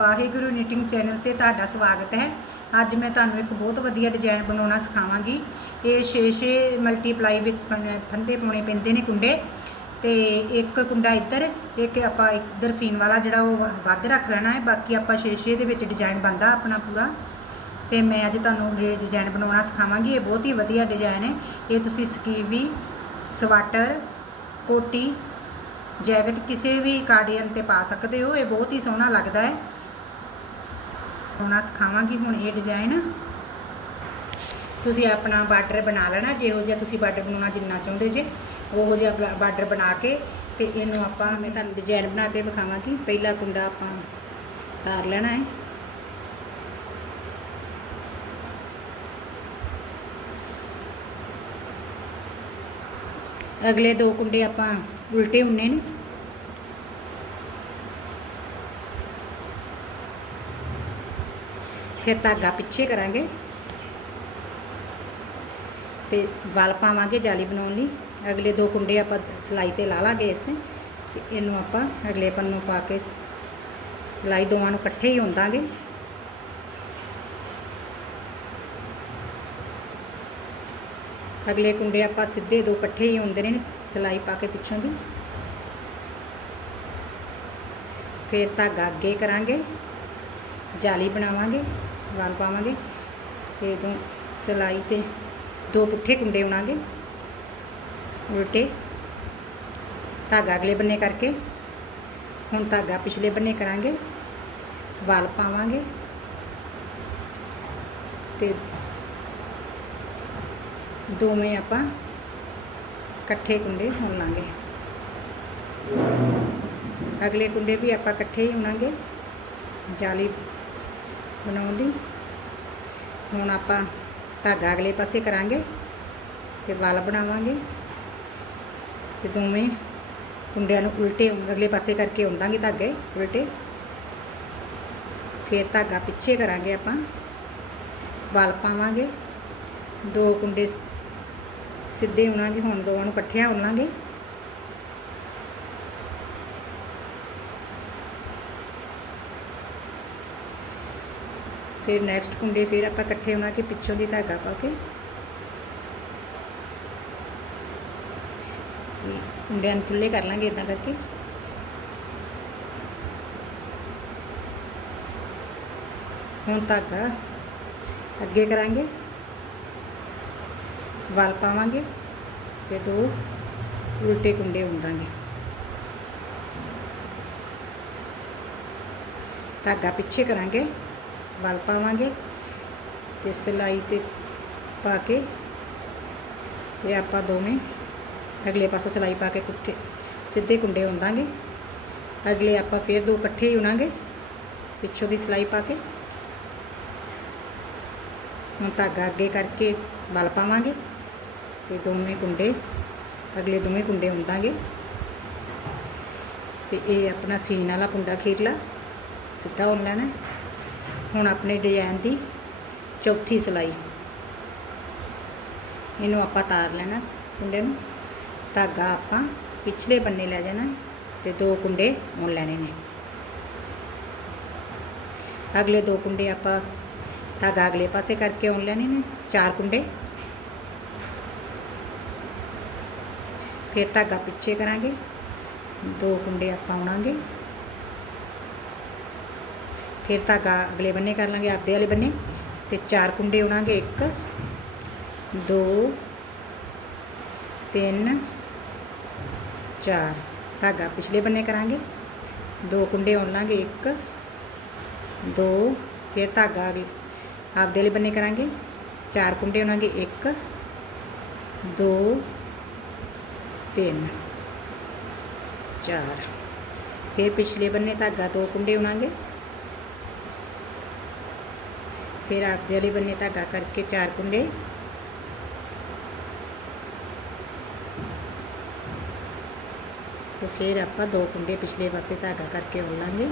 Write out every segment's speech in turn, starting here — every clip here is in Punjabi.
ਵਾਹਿਗੁਰੂ ਨਿਟਿੰਗ ਚੈਨਲ ਤੇ ਤੁਹਾਡਾ ਸਵਾਗਤ ਹੈ। ਅੱਜ ਮੈਂ ਤੁਹਾਨੂੰ ਇੱਕ ਬਹੁਤ ਵਧੀਆ ਡਿਜ਼ਾਈਨ ਬਣਾਉਣਾ ਸਿਖਾਵਾਂਗੀ। ਇਹ 6-6 ਮਲਟੀਪਲਾਈ ਵਿੱਚ ਫੰਦੇ ਪਾਉਣੇ ਪੈਂਦੇ ਨੇ ਕੁੰਡੇ ਤੇ ਇੱਕ ਕੁੰਡਾ ਇੱਧਰ ਤੇ ਇੱਕ ਆਪਾਂ ਇੱਧਰ ਸੀਨ ਵਾਲਾ ਜਿਹੜਾ ਉਹ ਵੱਧ ਰੱਖ ਲੈਣਾ ਹੈ। ਬਾਕੀ ਆਪਾਂ 6-6 ਦੇ ਵਿੱਚ ਡਿਜ਼ਾਈਨ ਬਣਦਾ ਆਪਣਾ ਪੂਰਾ। ਤੇ ਮੈਂ ਅੱਜ ਤੁਹਾਨੂੰ ਇਹ ਡਿਜ਼ਾਈਨ ਬਣਾਉਣਾ ਸਿਖਾਵਾਂਗੀ। ਇਹ ਬਹੁਤ ਹੀ ਵਧੀਆ ਡਿਜ਼ਾਈਨ ਹੈ। ਇਹ ਤੁਸੀਂ ਸਕੀਵੀ, ਸਵਾਟਰ, ਕੋਟੀ, ਜੈਕਟ ਕਿਸੇ ਵੀ ਕਾਰਡੀਅਨ ਤੇ ਪਾ ਸਕਦੇ ਹੋ। ਇਹ ਬਹੁਤ ਹੀ ਸੋਹਣਾ ਲੱਗਦਾ ਹੈ। ਬਣਾਉਣਾ ਸਿਖਾਵਾਂਗੀ, ਹੁਣ ਇਹ ਡਿਜ਼ਾਈਨ ਤੁਸੀਂ ਆਪਣਾ ਬਾਰਡਰ ਬਣਾ ਲੈਣਾ, ਜਿਹੋ ਜਿਹਾ ਤੁਸੀਂ ਬਾਰਡਰ ਬਣਾਉਣਾ ਜਿੰਨਾ ਚਾਹੁੰਦੇ ਜੇ, ਉਹੋ ਜਿਹਾ ਬਾਰਡਰ ਬਣਾ ਕੇ ਤੇ ਇਹਨੂੰ ਆਪਾਂ, ਮੈਂ ਤੁਹਾਨੂੰ ਡਿਜ਼ਾਈਨ ਬਣਾ ਕੇ ਵਿਖਾਵਾਂਗੀ। ਪਹਿਲਾ ਕੁੰਡਾ ਆਪਾਂ ਤਾਰ ਲੈਣਾ ਹੈ। ਅਗਲੇ ਦੋ ਕੁੰਡੇ ਆਪਾਂ ਉਲਟੇ ਹੁੰਨੇ ਨੇ। ਫਿਰ ਧਾਗਾ ਪਿੱਛੇ ਕਰਾਂਗੇ। ਤੇ ਵਲ ਪਾਵਾਂਗੇ ਜਾਲੀ ਬਣਾਉਣ ਲਈ। ਅਗਲੇ ਦੋ ਕੁੰਡੇ ਆਪਾਂ ਸਲਾਈ ਤੇ ਲਾ ਲਾਂਗੇ ਇਸ ਤੇ। ਤੇ ਇਹਨੂੰ ਆਪਾਂ ਅਗਲੇ ਪੰਨੋਂ ਪਾ ਕੇ ਸਲਾਈ ਦੋਵਾਂ ਨੂੰ ਇਕੱਠੇ ਹੀ ਹੁੰਦਾਂਗੇ। ਅਗਲੇ ਕੁੰਡੇ ਆਪਾਂ ਸਿੱਧੇ ਦੋ ਇਕੱਠੇ ਹੀ ਹੁੰਦੇ ਨੇ ਸਲਾਈ ਪਾ ਕੇ ਪਿੱਛੋਂ ਦੀ। ਫਿਰ ਧਾਗਾ ਅੱਗੇ ਕਰਾਂਗੇ। ਜਾਲੀ ਬਣਾਵਾਂਗੇ। ਵਾਲ ਪਾਵਾਂਗੇ ਤੇ ਦੋ ਸਲਾਈ ਤੇ ਦੋ ਪੁੱਠੇ ਕੁੰਡੇ ਬਣਾਗੇ ਉਲਟੇ ਧਾਗਾ ਅਗਲੇ ਬੰਨੇ ਕਰਕੇ ਹੁਣ ਧਾਗਾ ਪਿਛਲੇ ਬੰਨੇ ਕਰਾਂਗੇ ਵਾਲ ਪਾਵਾਂਗੇ ਤੇ ਦੋਵੇਂ ਆਪਾਂ ਇਕੱਠੇ ਕੁੰਡੇ ਹੋਣ ਲਾਂਗੇ ਅਗਲੇ ਕੁੰਡੇ ਵੀ ਆਪਾਂ ਇਕੱਠੇ ਹੀ ਹੋਣਾਂਗੇ ਜਾਲੀ ਬਣਾਉਣ ਲਈ ਹੁਣ ਆਪਾਂ ਧਾਗਾ ਅਗਲੇ ਪਾਸੇ ਕਰਾਂਗੇ ਤੇ ਵਲ ਬਣਾਵਾਂਗੇ ਤੇ ਦੋਵੇਂ ਕੁੰਡਿਆਂ ਨੂੰ ਉਲਟੇ ਅਗਲੇ ਪਾਸੇ ਕਰਕੇ ਹੁੰਦਾਂਗੇ ਧਾਗੇ ਉਲਟੇ। ਫਿਰ ਧਾਗਾ ਪਿੱਛੇ ਕਰਾਂਗੇ ਆਪਾਂ। ਵਲ ਪਾਵਾਂਗੇ। ਦੋ ਕੁੰਡੇ ਸਿੱਧੇ ਹੋਣਾਂਗੇ, ਹੁਣ ਦੋਵਾਂ ਨੂੰ ਇਕੱਠਿਆਂ ਹੋਣਾਂਗੇ ਫਿਰ ਨੈਕਸਟ ਕੁੰਡੇ ਫਿਰ ਆਪਾਂ ਇਕੱਠੇ ਹੋਣਾ ਕਿ ਪਿੱਛੋਂ ਦੀ ਧਾਗਾ ਪਾ ਕੇ। ਕੁੰਡਿਆਂ ਨੂੰ ਖੁੱਲੇ ਕਰ ਲਾਂਗੇ ਇਦਾਂ ਕਰਕੇ। ਹੁਣ ਧਾਗਾ ਅੱਗੇ ਕਰਾਂਗੇ। ਵਲ ਪਾਵਾਂਗੇ ਤੇ ਦੋ ਉਲਟੇ ਕੁੰਡੇ ਹੁੰਦਾਂਗੇ। ਧਾਗਾ ਪਿੱਛੇ ਕਰਾਂਗੇ। ਵਲ ਪਾਵਾਂਗੇ ਤੇ ਸਿਲਾਈ ਤੇ ਪਾ ਕੇ ਤੇ ਆਪਾਂ ਦੋਵੇਂ ਅਗਲੇ ਪਾਸੋਂ ਸਿਲਾਈ ਪਾ ਕੇ ਕੁੱਠੇ ਸਿੱਧੇ ਕੁੰਡੇ ਹੁੰਦਾਂਗੇ ਅਗਲੇ ਆਪਾਂ ਫੇਰ ਦੋ ਇਕੱਠੇ ਹੀ ਹੋਣਾਂਗੇ ਪਿੱਛੋਂ ਦੀ ਸਿਲਾਈ ਪਾ ਕੇ ਹੁਣ ਧਾਗਾ ਅੱਗੇ ਕਰਕੇ ਵਲ ਪਾਵਾਂਗੇ ਤੇ ਦੋਵੇਂ ਕੁੰਡੇ ਅਗਲੇ ਦੋਵੇਂ ਕੁੰਡੇ ਹੁੰਦਾਂਗੇ ਤੇ ਇਹ ਆਪਣਾ ਸੀਨ ਵਾਲਾ ਕੁੰਡਾ ਖੀਰਲਾ ਸਿੱਧਾ ਹੋ ਲੈਣਾ ਹੁਣ ਆਪਣੇ ਡਿਜ਼ਾਈਨ ਦੀ ਚੌਥੀ ਸਿਲਾਈ। ਇਹਨੂੰ ਆਪਾਂ ਤਾਰ ਲੈਣਾ ਕੁੰਡੇ ਨੂੰ। ਧਾਗਾ ਆਪਾਂ ਪਿਛਲੇ ਬੰਨੇ ਲੈ ਜਾਣਾ ਤੇ ਦੋ ਕੁੰਡੇ ਮੁੰਨ ਲੈਣੇ ਨੇ। ਅਗਲੇ ਦੋ ਕੁੰਡੇ ਆਪਾਂ ਧਾਗਾ ਅਗਲੇ ਪਾਸੇ ਕਰਕੇ ਉਣ ਲੈਣੇ ਨੇ, ਚਾਰ ਕੁੰਡੇ। ਫਿਰ ਧਾਗਾ ਪਿੱਛੇ ਕਰਾਂਗੇ, ਦੋ ਕੁੰਡੇ ਆਪਾਂ ਉਣਾਂਗੇ ਫਿਰ ਧਾਗਾ ਅਗਲੇ ਬੰਨੇ ਕਰ ਲਾਂਗੇ ਆਪਦੇ ਵਾਲੇ ਬੰਨੇ ਤੇ ਚਾਰ ਕੁੰਡੇ ਉਣਾਂਗੇ 1 2 3 4 ਧਾਗਾ ਪਿਛਲੇ ਬੰਨੇ ਕਰਾਂਗੇ ਦੋ ਕੁੰਡੇ ਉਣ ਲਾਂਗੇ 1 2 ਫਿਰ ਧਾਗਾ ਅਗਲੇ ਆਪਦੇ ਵਾਲੇ ਬੰਨੇ ਕਰਾਂਗੇ ਚਾਰ ਕੁੰਡੇ ਉਣਾਂਗੇ 1 2 3 4 ਫਿਰ ਪਿਛਲੇ ਬੰਨੇ ਧਾਗਾ ਦੋ ਕੁੰਡੇ ਉਣਾਂਗੇ ਫਿਰ ਆਪਦੇ ਵਾਲੇ ਬੰਨੇ ਧਾਗਾ ਕਰਕੇ ਚਾਰ ਕੁੰਡੇ ਤੇ ਫਿਰ ਆਪਾਂ ਦੋ ਕੁੰਡੇ ਪਿਛਲੇ ਪਾਸੇ ਧਾਗਾ ਕਰਕੇ ਉਣ ਲਾਂਗੇ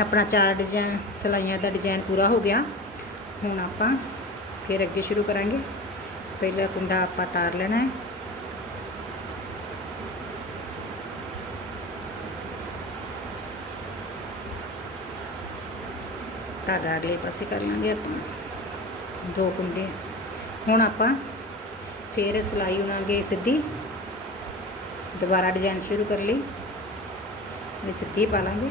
ਆਪਣਾ ਚਾਰ ਡਿਜ਼ਾਈਨ ਸਲਾਈਆਂ ਦਾ ਡਿਜ਼ਾਈਨ ਪੂਰਾ ਹੋ ਗਿਆ ਹੁਣ ਆਪਾਂ ਫਿਰ ਅੱਗੇ ਸ਼ੁਰੂ ਕਰਾਂਗੇ ਪਹਿਲਾ ਕੁੰਡਾ ਆਪਾਂ ਤਾਰ ਲੈਣਾ ਹੈ ਧਾਗਾ ਅਗਲੇ ਪਾਸੇ ਕਰ ਲਾਂਗੇ ਆਪਾਂ। ਦੋ ਕੁੰਡੇ। ਹੁਣ ਆਪਾਂ ਫੇਰ ਸਿਲਾਈ ਉਣਾਂਗੇ ਸਿੱਧੀ। ਦੁਬਾਰਾ ਡਿਜ਼ਾਈਨ ਸ਼ੁਰੂ ਕਰ ਲਈ। ਇਹ ਸਿੱਧੀ ਪਾ ਲਾਂਗੇ।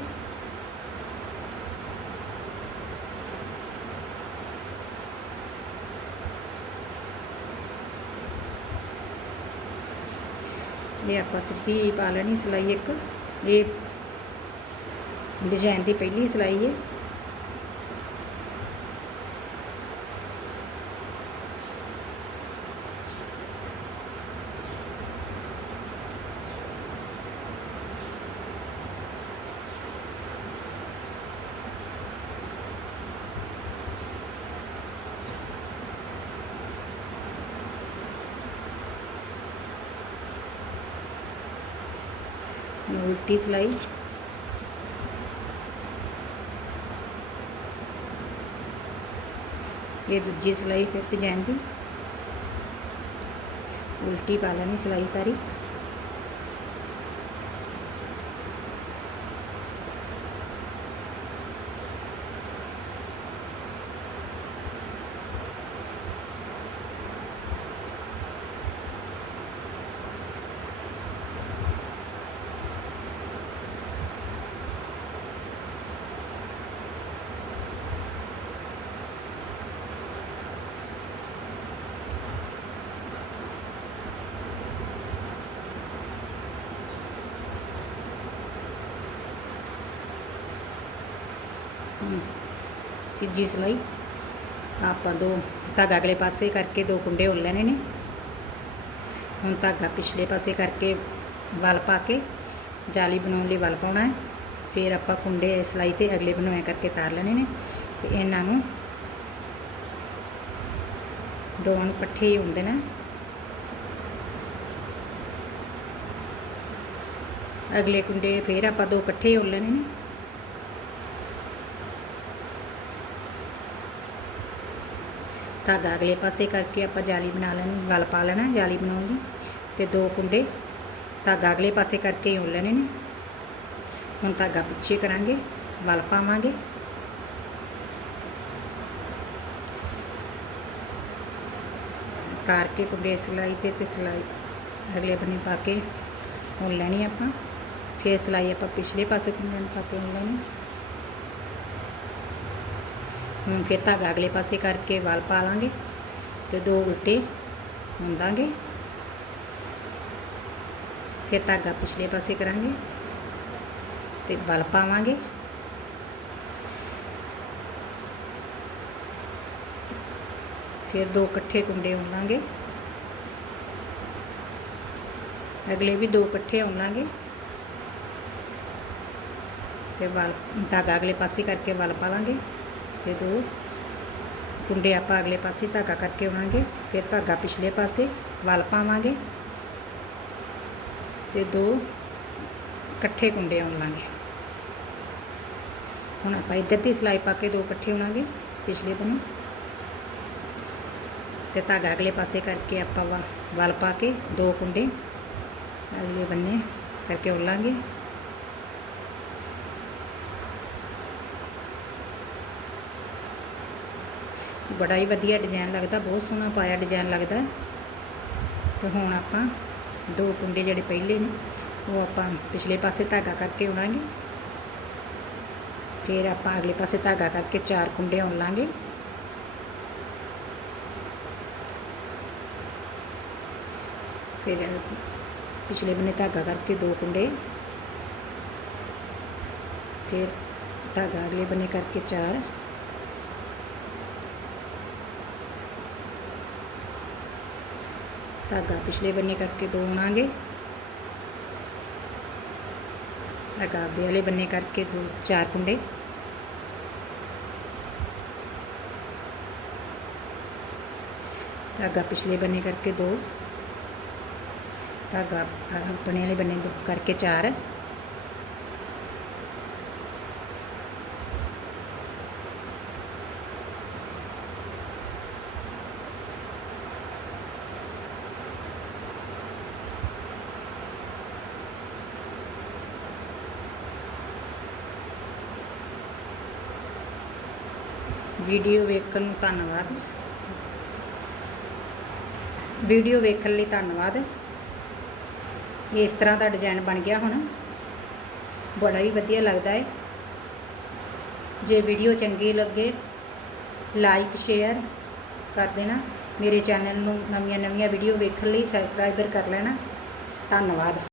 ਇਹ ਆਪਾਂ ਸਿੱਧੀ ਪਾ ਲੈਣੀ ਸਿਲਾਈ ਇੱਕ। ਇਹ ਡਿਜ਼ਾਈਨ ਦੀ ਪਹਿਲੀ ਸਿਲਾਈ ਹੈ। ਉਲਟੀ ਸਿਲਾਈ। ਇਹ ਦੂਜੀ ਸਿਲਾਈ ਫਿਰ ਡਿਜ਼ਾਈਨ ਦੀ। ਉਲਟੀ ਪਾ ਲੈਣੀ ਸਿਲਾਈ ਸਾਰੀ। ਤੀਜੀ ਸਿਲਾਈ ਆਪਾਂ ਦੋ ਧਾਗਾ ਅਗਲੇ ਪਾਸੇ ਕਰਕੇ ਦੋ ਕੁੰਡੇ ਉਲ ਲੈਣੇ ਨੇ। ਹੁਣ ਧਾਗਾ ਪਿਛਲੇ ਪਾਸੇ ਕਰਕੇ ਵਲ ਪਾ ਕੇ ਜਾਲੀ ਬਣਾਉਣ ਲਈ ਵਲ ਪਾਉਣਾ ਹੈ। ਫਿਰ ਆਪਾਂ ਕੁੰਡੇ ਸਿਲਾਈ ਤੇ ਅਗਲੇ ਬਣਾਇਆ ਕਰਕੇ ਤਾਰ ਲੈਣੇ ਨੇ ਤੇ ਇਹਨਾਂ ਨੂੰ ਦੋਵਾਂ ਨੂੰ ਇਕੱਠੇ ਹੀ ਹੁੰਦੇ ਨੇ ਅਗਲੇ ਕੁੰਡੇ ਫਿਰ ਆਪਾਂ ਦੋ ਇਕੱਠੇ ਹੀ ਉਲ ਲੈਣੇ ਨੇ। ਧਾਗਾ ਅਗਲੇ ਪਾਸੇ ਕਰਕੇ ਆਪਾਂ ਜਾਲੀ ਬਣਾ ਲੈਣੀ, ਵਲ ਪਾ ਲੈਣਾ ਜਾਲੀ ਬਣਾਉਣ ਦੀ ਤੇ ਦੋ ਕੁੰਡੇ ਧਾਗਾ ਅਗਲੇ ਪਾਸੇ ਕਰਕੇ ਹੀ ਉਲ ਲੈਣੇ ਨੇ। ਹੁਣ ਧਾਗਾ ਪਿੱਛੇ ਕਰਾਂਗੇ, ਵਲ ਪਾਵਾਂਗੇ। ਤਾਰ ਕੇ ਕੁੰਡੇ ਸਿਲਾਈ ਤੇ ਤੇ ਸਿਲਾਈ ਅਗਲੇ ਬੰਨੇ ਪਾ ਕੇ ਉਲ ਲੈਣੀ ਆਪਾਂ। ਫਿਰ ਸਿਲਾਈ ਆਪਾਂ ਪਿਛਲੇ ਪਾਸੇ ਕੁੰਡੇ ਨੂੰ ਪਾ ਕੇ ਉਲ ਲੈਣੀ। ਹੁਣ ਫਿਰ ਧਾਗਾ ਅਗਲੇ ਪਾਸੇ ਕਰਕੇ ਵਲ ਪਾ ਲਾਂਗੇ ਤੇ ਦੋ ਉਲਟੇ ਮੁੰਦਾਂਗੇ। ਫਿਰ ਧਾਗਾ ਪਿਛਲੇ ਪਾਸੇ ਕਰਾਂਗੇ ਤੇ ਵਲ ਪਾਵਾਂਗੇ। ਫਿਰ ਦੋ ਇਕੱਠੇ ਕੁੰਡੇ ਉਣਾਂਗੇ ਅਗਲੇ ਵੀ ਦੋ ਇਕੱਠੇ ਉਣਾਂਗੇ ਤੇ ਵਲ ਧਾਗਾ ਅਗਲੇ ਪਾਸੇ ਕਰਕੇ ਵਲ ਪਾ ਲਾਂਗੇ। ਤੇ ਦੋ ਕੁੰਡੇ ਆਪਾਂ ਅਗਲੇ ਪਾਸੇ ਧਾਗਾ ਕਰਕੇ ਆਵਾਂਗੇ ਫਿਰ ਧਾਗਾ ਪਿਛਲੇ ਪਾਸੇ ਵਲ ਪਾਵਾਂਗੇ ਤੇ ਦੋ ਇਕੱਠੇ ਕੁੰਡੇ ਆਉਣ ਲਾਂਗੇ ਹੁਣ ਆਪਾਂ ਇੱਧਰ ਦੀ ਸਿਲਾਈ ਪਾ ਕੇ ਦੋ ਇਕੱਠੇ ਹੋਣਾਂਗੇ ਪਿਛਲੇ ਬੰਨੋਂ ਤੇ ਧਾਗਾ ਅਗਲੇ ਪਾਸੇ ਕਰਕੇ ਆਪਾਂ ਵਾ- ਵਲ ਪਾ ਕੇ ਦੋ ਕੁੰਡੇ ਅਗਲੇ ਬੰਨੇ ਕਰਕੇ ਉਲਾਂਗੇ ਬੜਾ ਹੀ ਵਧੀਆ ਡਿਜ਼ਾਈਨ ਲੱਗਦਾ, ਬਹੁਤ ਸੋਹਣਾ ਪਾਇਆ ਡਿਜ਼ਾਈਨ ਲੱਗਦਾ। ਤੇ ਹੁਣ ਆਪਾਂ ਦੋ ਕੁੰਡੇ ਜਿਹੜੇ ਪਹਿਲੇ ਨੇ, ਉਹ ਆਪਾਂ ਪਿਛਲੇ ਪਾਸੇ ਧਾਗਾ ਕਰਕੇ ਉਣਾਂਗੇ। ਫਿਰ ਆਪਾਂ ਅਗਲੇ ਪਾਸੇ ਧਾਗਾ ਕਰਕੇ ਚਾਰ ਕੁੰਡੇ ਉਣ ਲਾਂਗੇ। ਫਿਰ ਪਿਛਲੇ ਬੰਨੇ ਧਾਗਾ ਕਰਕੇ ਦੋ ਕੁੰਡੇ। ਫਿਰ ਧਾਗਾ ਅਗਲੇ ਬੰਨੇ ਕਰਕੇ ਚਾਰ। ਧਾਗਾ ਪਿਛਲੇ ਬੰਨੇ ਕਰਕੇ ਦੋ ਉਣਾਂਗੇ ਧਾਗਾ ਆਪਦੇ ਵਾਲੇ ਬੰਨੇ ਕਰਕੇ ਦੋ, ਚਾਰ ਕੁੰਡੇ। ਧਾਗਾ ਪਿਛਲੇ ਬੰਨੇ ਕਰਕੇ ਦੋ। ਧਾਗਾ ਆਪਣੇ ਵਾਲੇ ਬੰਨੇ ਦੋ ਕਰਕੇ ਚਾਰ। ਵੀਡੀਓ ਵੇਖਣ ਨੂੰ ਧੰਨਵਾਦ। ਵੀਡੀਓ ਵੇਖਣ ਲਈ ਧੰਨਵਾਦ। ਇਸ ਤਰ੍ਹਾਂ ਦਾ ਡਿਜ਼ਾਈਨ ਬਣ ਗਿਆ ਹੁਣ। ਬੜਾ ਹੀ ਵਧੀਆ ਲੱਗਦਾ ਹੈ ਜੇ ਵੀਡੀਓ ਚੰਗੀ ਲੱਗੇ ਲਾਈਕ ਸ਼ੇਅਰ ਕਰ ਦੇਣਾ। ਮੇਰੇ ਚੈਨਲ ਨੂੰ ਨਵੀਆਂ ਨਵੀਆਂ ਵੀਡੀਓ ਵੇਖਣ ਲਈ ਸਬਸਕ੍ਰਾਈਬਰ ਕਰ ਲੈਣਾ। ਧੰਨਵਾਦ।